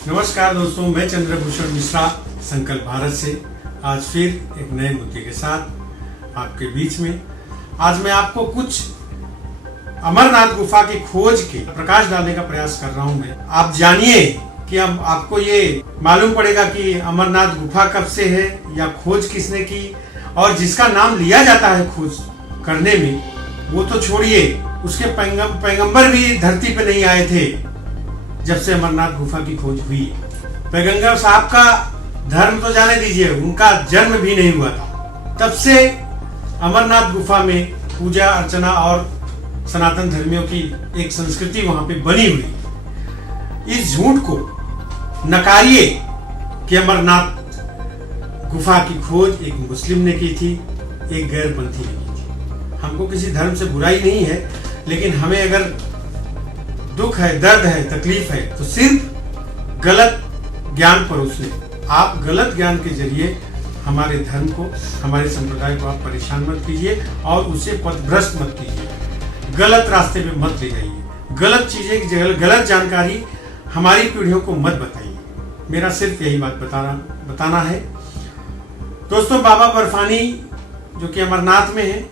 नमस्कार दोस्तों, मैं चंद्रभूषण मिश्रा संकल्प भारत से आज फिर एक नए मुद्दे के साथ आपके बीच में। आज मैं आपको कुछ अमरनाथ गुफा की खोज के प्रकाश डालने का प्रयास कर रहा हूं। मैं आप जानिए कि अब आपको ये मालूम पड़ेगा कि अमरनाथ गुफा कब से है या खोज किसने की, और जिसका नाम लिया जाता है खोज करने में, वो तो छोड़िए, उसके पैगंबर भी धरती पे नहीं आए थे जब से अमरनाथ गुफा की खोज हुई। पैगंबर साहब का धर्म तो जाने दीजिए, उनका जन्म भी नहीं हुआ था। तब से अमरनाथ गुफा में पूजा अर्चना और सनातन धर्मियों की एक संस्कृति वहां पे बनी हुई। इस झूठ को नकारिए कि अमरनाथ गुफा की खोज एक मुस्लिम ने की थी, एक गैरपंथी ने की थी। हमको किसी धर्म से बुराई नहीं है, लेकिन हमें अगर दुख है, दर्द है, तकलीफ है, तो सिर्फ गलत ज्ञान परोसने। आप गलत ज्ञान के जरिए हमारे धर्म को, हमारे संप्रदाय को आप परेशान मत कीजिए और उसे पथभ्रष्ट मत कीजिए। गलत रास्ते पे मत ले जाइए। गलत चीजें, गलत जानकारी हमारी पीढ़ियों को मत बताइए। मेरा सिर्फ यही बात बताना है। दोस्तों, बाबा बर्फानी जो कि अमरनाथ में है,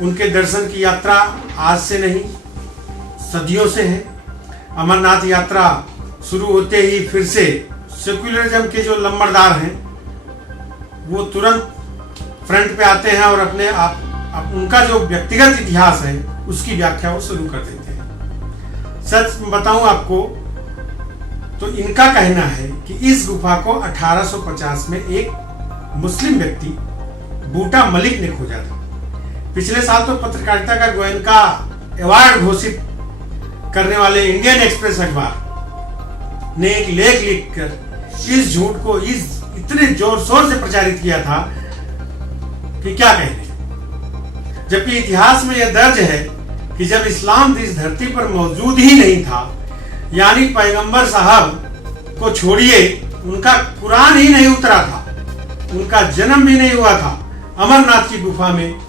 उनके दर्शन की यात्रा आज से नहीं, सदियों से है। अमरनाथ यात्रा शुरू होते ही फिर से सेक्युलरिज्म के जो लम्बरदार हैं वो तुरंत फ्रंट पे आते हैं और अपने आप उनका जो व्यक्तिगत इतिहास है उसकी व्याख्या वो शुरू कर देते हैं। सच बताऊं आपको तो इनका कहना है कि इस गुफा को 1850 में एक मुस्लिम व्यक्ति बूटा मलिक ने खोजा था। पिछले साल तो पत्रकारिता का गोयनका अवार्ड घोषित करने वाले इंडियन एक्सप्रेस अखबार ने एक लेख लिखकर इस झूठ को इतने जोर शोर से प्रचारित किया था कि क्या कहने। जबकि इतिहास में यह दर्ज है कि जब इस्लाम इस धरती पर मौजूद ही नहीं था, यानी पैगंबर साहब को छोड़िए, उनका कुरान ही नहीं उतरा था, उनका जन्म भी नहीं हुआ था, अमरनाथ की गुफा में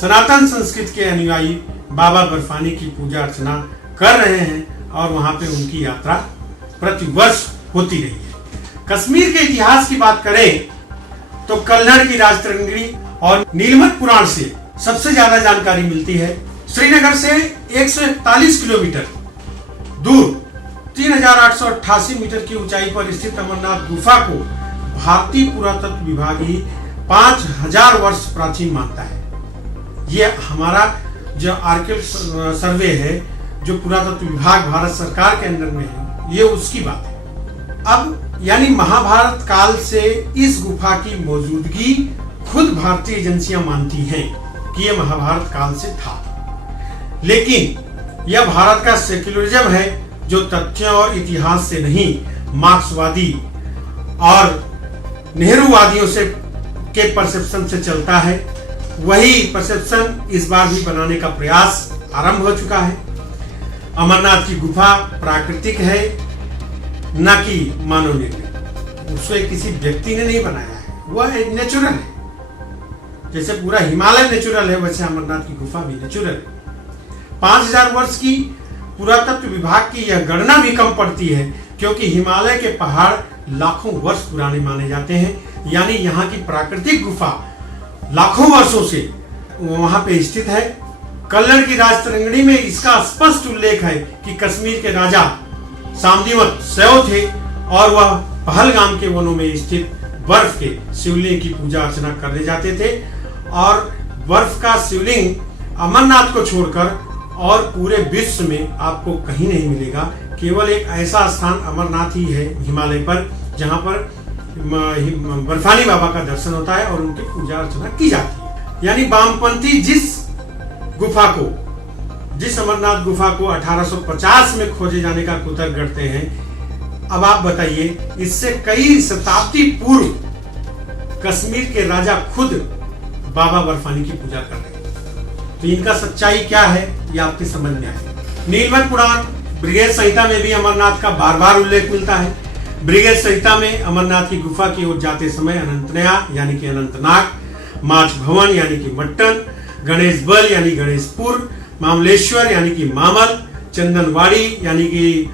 सनातन संस्कृति के अनुयायी बाबा बर्फानी की पूजा अर्चना कर रहे हैं और वहां पे उनकी यात्रा प्रतिवर्ष होती रही है। कश्मीर के इतिहास की बात करें तो कल्हड़ की राजतरंगिणी और नीलमत पुराण से सबसे ज्यादा जानकारी मिलती है। श्रीनगर से 141 किलोमीटर दूर 3888 मीटर की ऊंचाई पर स्थित अमरनाथ गुफा को भारतीय पुरातत्व विभाग ही 5000 वर्ष प्राचीन मानता है। ये हमारा जो आर्कियोलॉजिकल सर्वे है, जो पुरातत्व विभाग भारत सरकार के अंदर में है, ये उसकी बात है। अब यानी महाभारत काल से इस गुफा की मौजूदगी खुद भारतीय एजेंसियां मानती हैं कि यह महाभारत काल से था। लेकिन यह भारत का सेक्युलरिज्म है जो तथ्यों और इतिहास से नहीं, मार्क्सवादी और नेहरूवादियों से के परसेप्शन से चलता है। वही परसेप्शन इस बार भी बनाने का प्रयास आरंभ हो चुका है। अमरनाथ की गुफा प्राकृतिक है, न कि मानव निर्मित। उसे किसी व्यक्ति ने नहीं बनाया है, वह एक नेचुरल है। जैसे पूरा हिमालय नेचुरल है, वैसे अमरनाथ की गुफा भी नेचुरल है। 5000 वर्ष की पुरातत्व विभाग की यह गणना भी कम पड़ती है, क्योंकि हिमालय के पहाड़ लाखों वर्ष पुराने माने जाते हैं। यानी यहाँ की प्राकृतिक गुफा लाखों वर्षों से वहां पे स्थित है। कल्लड़ की राजतरंगिणी में इसका स्पष्ट उल्लेख है कि कश्मीर के राजा सामदीवत सैव थे और वह पहलगाम के वनों में स्थित बर्फ के शिवलिंग की पूजा अर्चना करने जाते थे। और बर्फ का शिवलिंग अमरनाथ को छोड़कर और पूरे विश्व में आपको कहीं नहीं मिलेगा। केवल एक ऐसा स्थान अमरनाथ ही है हिमालय पर जहां पर बर्फानी बाबा का दर्शन होता है और उनकी पूजा अर्चना की जाती है। यानी वामपंथी जिस अमरनाथ गुफा को 1850 में खोजे जाने का कुतर्क गढ़ते हैं, अब आप बताइए, इससे कई शताब्दी पूर्व कश्मीर के राजा खुद बाबा बर्फानी की पूजा कर रहे हैं। तो इनका सच्चाई क्या है ये आपके समझ में आए। नीलमत पुराण ब्रिगेड संहिता में भी अमरनाथ का बार बार उल्लेख मिलता है। ब्रिगेड संहिता में अमरनाथ की गुफा की ओर जाते समय अनंतनया यानी कि अनंतनाग, माच भवन यानी कि मट्टन, गणेश बल यानी गणेशपुर, मामलेश्वर यानी कि मामल, चंदनवाड़ी यानी कि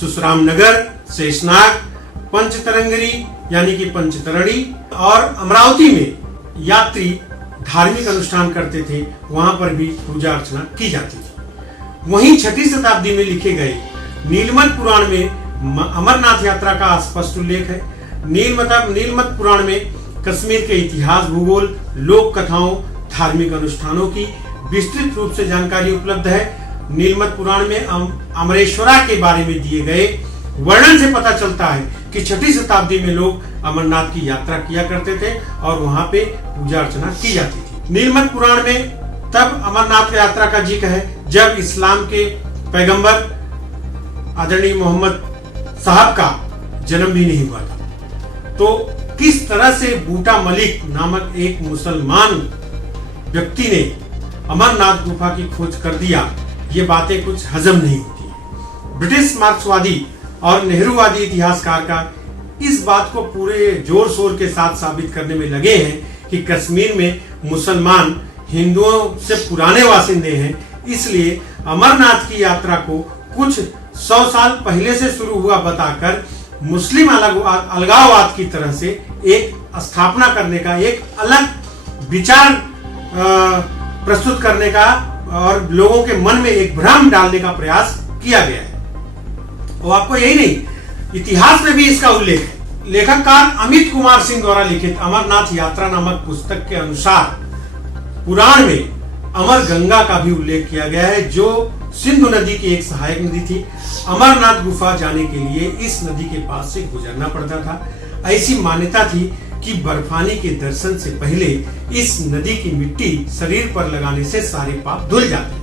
सुसराम नगर, शेषनाग, पंचतरंगिणी यानी कि पंचतरणी और अमरावती में यात्री धार्मिक अनुष्ठान करते थे, वहां पर भी पूजा अर्चना की जाती थी। वहीं 6वीं शताब्दी में लिखे गए नीलमत पुराण में अमरनाथ यात्रा का स्पष्ट उल्लेख है। नीलमत पुराण में कश्मीर के इतिहास, भूगोल, लोक कथाओं, धार्मिक अनुष्ठानों की विस्तृत रूप से जानकारी उपलब्ध है। नीलमत पुराण में अमरेश्वरा के बारे में दिए गए वर्णन से पता चलता है कि 6वीं शताब्दी में लोग अमरनाथ की यात्रा किया करते थे और वहां पे पूजा अर्चना की जाती थी। नीलमत पुराण में तब अमरनाथ यात्रा का जिक्र है जब इस्लाम के पैगंबर आदरणीय मोहम्मद साहब का जन्म भी नहीं हुआ था। तो किस तरह से बूटा मलिक नामक एक मुसलमान व्यक्ति ने अमरनाथ गुफा की खोज कर दिया, ये बातें कुछ हजम नहीं होती। ब्रिटिश मार्क्सवादी और नेहरूवादी इतिहासकार का इस बात को पूरे जोर शोर के साथ साबित करने में लगे हैं कि कश्मीर में मुसलमान हिंदुओं से पुराने वासिंदे हैं, इसलिए अमरनाथ की यात्रा को कुछ 100 साल पहले से शुरू हुआ बताकर मुस्लिम अलगाववाद की तरह से एक स्थापना करने का, एक अलग विचार प्रस्तुत करने का और लोगों के मन में एक भ्रम डालने का प्रयास किया गया है। वो आपको यही नहीं, इतिहास में भी इसका उल्लेख है। लेखककार अमित कुमार सिंह द्वारा लिखित अमरनाथ यात्रा नामक पुस्तक के अनुसार पुराण में अमर गंगा का भी उल्लेख किया गया है, जो सिंधु नदी की एक सहायक नदी थी। अमरनाथ गुफा जाने के लिए इस नदी के पास से गुजरना पड़ता था। ऐसी मान्यता थी कि बर्फानी के दर्शन से पहले इस नदी की मिट्टी शरीर पर लगाने से सारे पाप धुल जाते।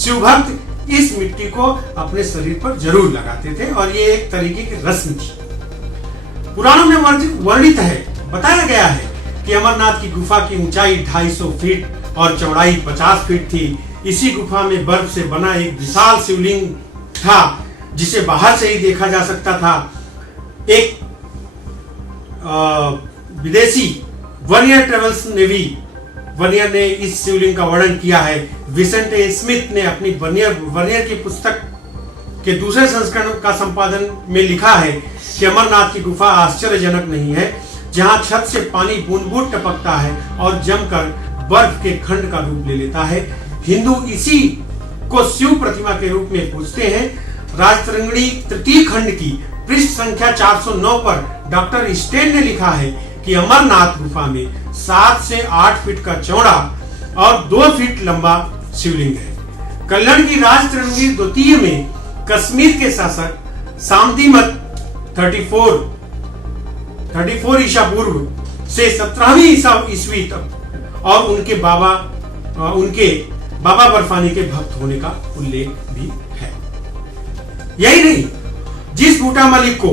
शिव भक्त इस मिट्टी को अपने शरीर पर जरूर लगाते थे और ये एक तरीके की रस्म थी। पुराणों में वर्णित है, बताया गया है कि अमरनाथ की गुफा की ऊंचाई 250 फीट और चौड़ाई 50 फीट थी। इसी गुफा में बर्फ से बना एक विशाल शिवलिंग था जिसे बाहर से ही देखा जा सकता था। एक विदेशी वर्नियर ट्रेवल्स नेवी वर्नियर ने इस शिवलिंग का वर्णन किया है। विसेंट ए स्मिथ ने अपनी वर्नियर की पुस्तक के दूसरे संस्करण का संपादन में लिखा है कि अमरनाथ की गुफा आश्चर्यजनक नहीं है, जहां छत से पानी बूंद बूंद टपकता है और जमकर बर्फ के खंड का रूप ले लेता है। हिंदू इसी को शिव प्रतिमा के रूप में पूजते हैं। राजतरंगिणी तृतीय खंड की पृष्ठ संख्या 409 पर डॉक्टर स्टेन ने लिखा है कि अमरनाथ गुफा में 7 से 8 फीट का चौड़ा और 2 फीट लंबा शिवलिंग है। कल्याण की राजतरंगिणी द्वितीय में कश्मीर के शासक सामंतीमत 34 ईसा पूर्व से 17वीं ईस्वी तक और उनके बाबा बर्फानी के भक्त होने का उल्लेख भी है। यही नहीं, जिस बूटा मलिक को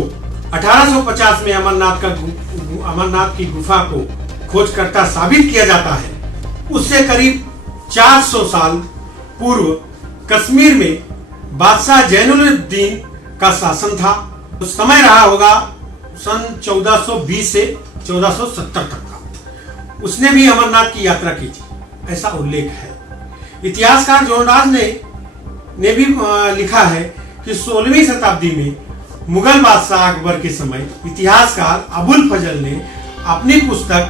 1850 में अमरनाथ की गुफा को खोजकर्ता साबित किया जाता है, उससे करीब 400 साल पूर्व कश्मीर में बादशाह जैनुलब्दीन का शासन था। उस समय रहा होगा सन 1420 से 1470 तक का। उसने भी अमरनाथ की यात्रा की थी, ऐसा उल्लेख है। इतिहासकार जोनराज ने भी लिखा है कि 16वीं शताब्दी में मुगल बादशाह अकबर के समय इतिहासकार अबुल फजल ने अपनी पुस्तक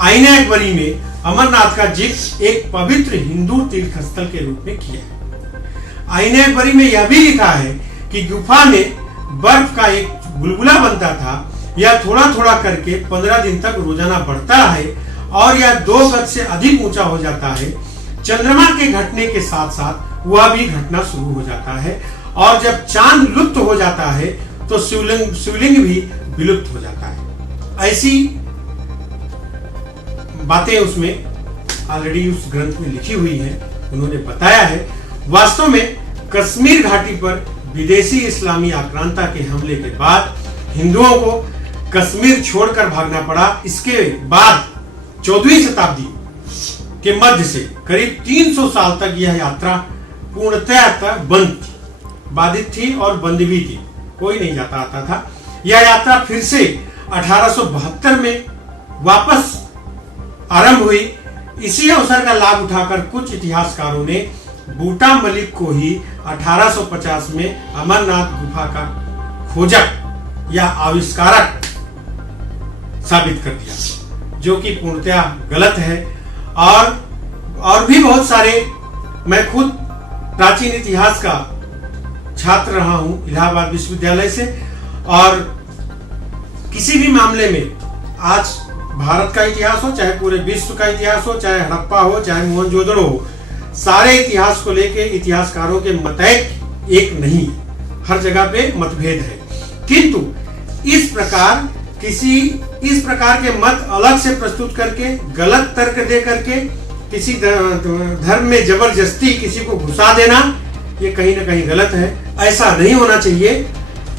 आईने अकबरी में अमरनाथ का जिक्र एक पवित्र हिंदू तीर्थ स्थल के रूप में किया है। आईने अकबरी में यह भी लिखा है कि गुफा में बर्फ का एक बुलबुला बनता था। यह थोड़ा थोड़ा करके 15 दिन तक रोजाना बढ़ता है और यह 2 गज से अधिक ऊंचा हो जाता है। चंद्रमा के घटने के साथ साथ वह भी घटना शुरू हो जाता है और जब चांद लुप्त हो जाता है तो शिवलिंग भी विलुप्त हो जाता है। ऐसी बातें उसमें ऑलरेडी उस ग्रंथ में लिखी हुई हैं, उन्होंने बताया है। वास्तव में कश्मीर घाटी पर विदेशी इस्लामी आक्रांता के हमले के बाद हिंदुओं को कश्मीर छोड़कर भागना पड़ा। इसके बाद 14वीं शताब्दी के मध्य से करीब 300 साल तक यह यात्रा पूर्णतः बंद थी, बाधित थी और बंद भी थी, कोई नहीं जाता आता था। यह यात्रा फिर से 1872 में वापस आरंभ हुई। इसी अवसर का लाभ उठाकर कुछ इतिहासकारों ने बूटा मलिक को ही 1850 में अमरनाथ गुफा का खोजक या आविष्कारक साबित कर दिया, जो कि पूर्णतया गलत है। और भी बहुत सारे, मैं खुद प्राचीन इतिहास का छात्र रहा हूं इलाहाबाद विश्वविद्यालय से, और किसी भी मामले में आज भारत का इतिहास हो, चाहे पूरे विश्व का इतिहास हो, चाहे हड़प्पा हो, चाहे मोहनजोदड़ो हो, सारे इतिहास को लेके इतिहासकारों के मतैक एक नहीं है, हर जगह पे मतभेद है। किंतु इस प्रकार के मत अलग से प्रस्तुत करके, गलत तर्क दे करके किसी धर्म में जबरदस्ती किसी को घुसा देना, ये कहीं ना कहीं गलत है, ऐसा नहीं होना चाहिए।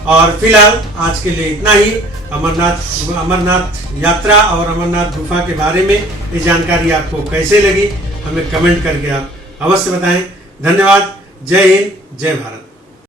और फिलहाल आज के लिए इतना ही। अमरनाथ यात्रा और अमरनाथ गुफा के बारे में ये जानकारी आपको कैसे लगी, हमें कमेंट करके आप अवश्य बताएं। धन्यवाद। जय हिंद, जय भारत।